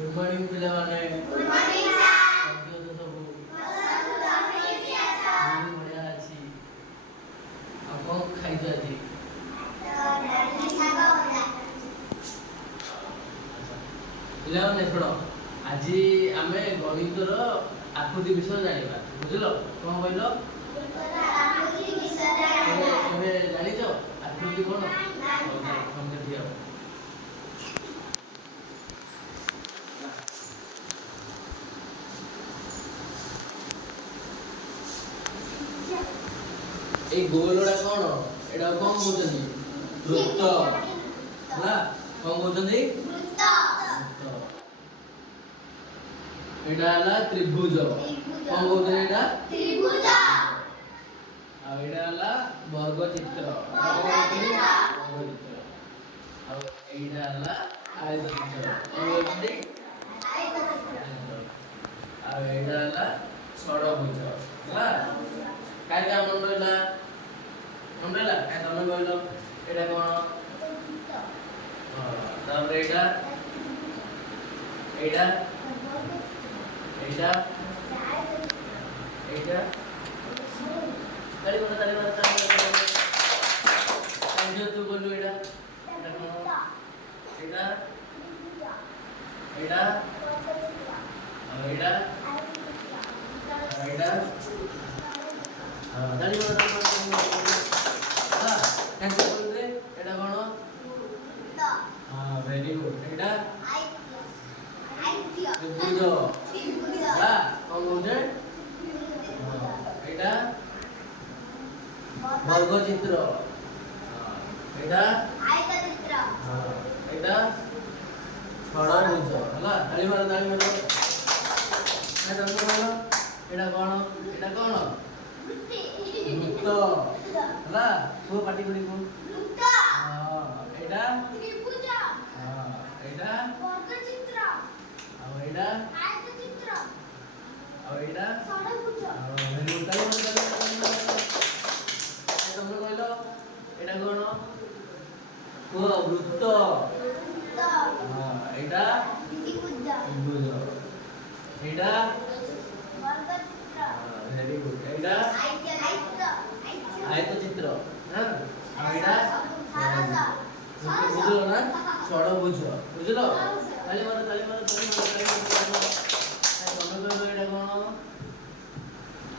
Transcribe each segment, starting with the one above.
good morning पिलाने good morning sir केमती अछ सब बढ़िया अछि आ कोन खाइ छ আজি डाली साग भजा पिलाने छोड़ आज आम गणितर आकृति विषय जाना बुझल कौन कहल जानी आकृति कौन समझ ए गोलडा कौन एडा कौन बोलछनी वृत्त हला कौन बोलछनी वृत्त एडा हला त्रिभुज कौन बोलछनी एडा त्रिभुज आ एडा हला वर्ग चित्र वर्ग चित्र आ एडा हला आयत चित्र कौन बोलछनी आयत चित्र आ एडा हला षडभुज हला काय का मंडला काय तमे कहलो एटा कोन हां तापर एटा एटा एटा एटा ताली मार जो तू बोलू एटा एटा कोन एटा एटा और एटा एटा ताली मार हां कैसे बोल रे एटा कोन हां वेरी गुड एटा त्रिभुज हां कौन बोलछे हां एटा वर्ग चित्र हां एटा आयत चित्र हां एटा षडभुज हला ताली मार काय तंत्र बोलो एटा कोन वृत्त हला को पाटी करी को वृत्त हां एटा त्रिभुज हां एटा वर्ग चित्र आ एटा आयत चित्र आ एटा षडभुज हां वेरी गुड तमे कहलो एटा कोन को वृत्त हां एटा त्रिभुज एटा वर्ग चित्र वेरी गुड एटा आयत चित्र हां आ एटा बुझलो ना षडभुज बुझलो ताली मार तमे कहलो एटा कोन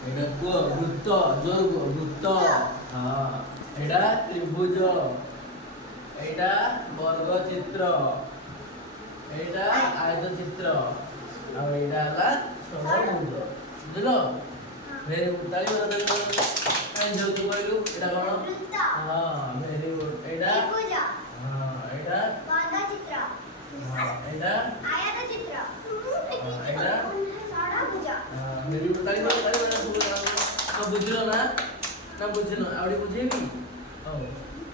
एटा को वृत्त जोर को वृत्त हां एटा त्रिभुज एटा वर्ग चित्र एटा आयत चित्र आ एटा हला षडभुज बुझलो वेरी गुड ताली मार एंड जो तू कहलु एटा कोन वृत्त हां वेरी गुड एटा त्रिभुज हां एटा वर्ग चित्र हां एटा आयत चित्र हां एटा षडभुज हां वेरी गुड ताली मार सब बुझलो ना बुझलो आउडी बुझेबी ओ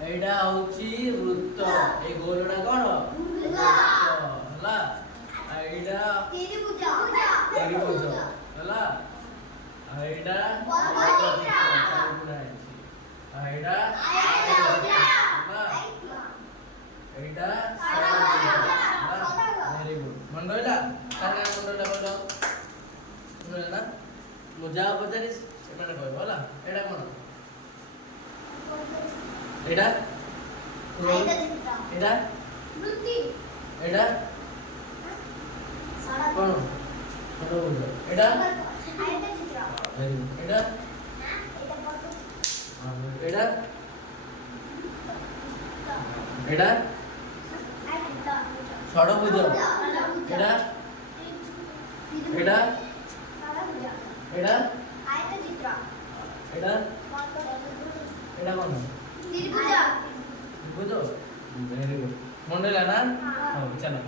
एटा होची वृत्त ए गोलडा कोन वृत्त हला एटा त्रिभुज हला एटा वर्ग चित्र एटा आयत चित्र एटा वेरी गुड मन रहला काना मन रहला बोलो सुनला ना मजा पचारिस एमाने कहबो हला एटा कोन एटा आयत चित्र एटा वृत्ति एटा कोन षडभुज एटा आयत चित्र वेरी गुड एटा एटा एटा षडभुज एटा एटा एटा आयत चित्र एटा एटा कोन त्रिभुज वेरी गुड मंडला ना हां चलो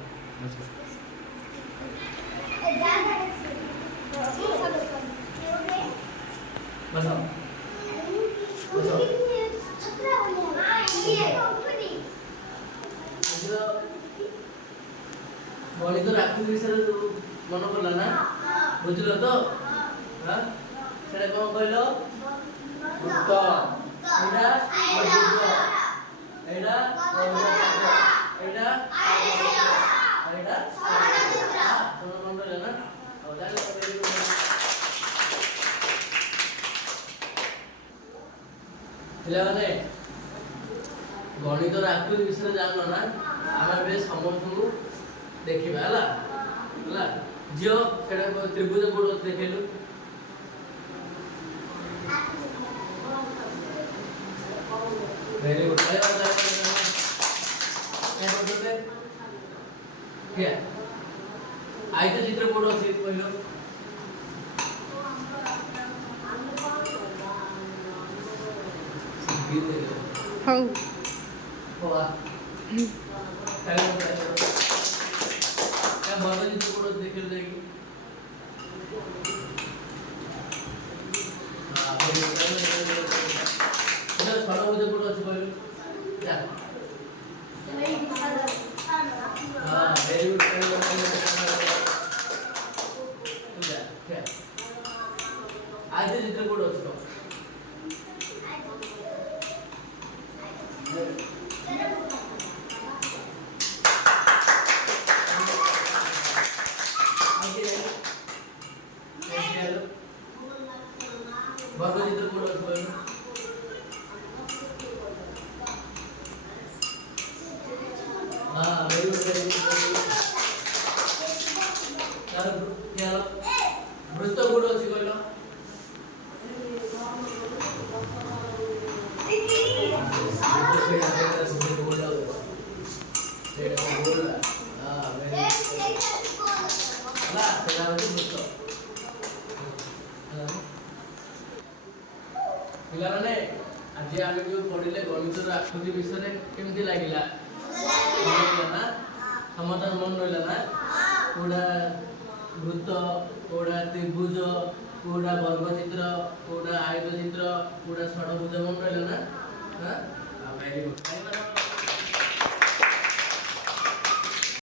बसो बसो छत्रा हां ये कंपनी जो गणित आकृति विषय मन पड़ला ना बुझलो तो हां सेटा कोन कहलो वृत्त एटा एटा एटा एटा ପିଲାମାନେ ଗଣିତର ଆକୃତି ବିଷୟରେ ଜାଣିଲ ନା ଆମେ ଏବେ ସମସ୍ତଙ୍କୁ ଦେଖିବା ହେଲା ହେଲା ଝିଅ ସେଟା ତ୍ରିଭୁଜ କୋଉଠି ଅଛି ଦେଖେଇଲୁ ଭେରି ଗୁଡ୍ क्या आयत चित्र कोड अछि पहिलो हौ होआ काय बर्ग चित्र कोड अछि देखिल जाई हां এটা ষড়ভুজ কোড अछि पहिलो যা हां वेरी गुड क्या आयत चित्र कोड अछि तो वर्ग चित्र कोड अछि पहिलो हां वेरी गुड यार क्या वृत्त कोड अछि कहलो ପିଲାମାନେ ଆଜି ଆମେ ଯୋଉ ପଢିଲେ ଗଣିତର ଆକୃତି ବିଷୟରେ କେମିତି ଲାଗିଲା ନା ସମସ୍ତଙ୍କ ମନ ରହିଲା ନା କୋଉଟା ବୃତ୍ତ କୋଉଟା ତ୍ରିଭୁଜ କୋଉଟା ବର୍ଗ ଚିତ୍ର କୋଉଟା ଆୟତ ଚିତ୍ର କୋଉଟା ଷড়ଭୁଜ ମନ ରହିଲା ନା ହାଁ ଭେରି ଗୁଡ୍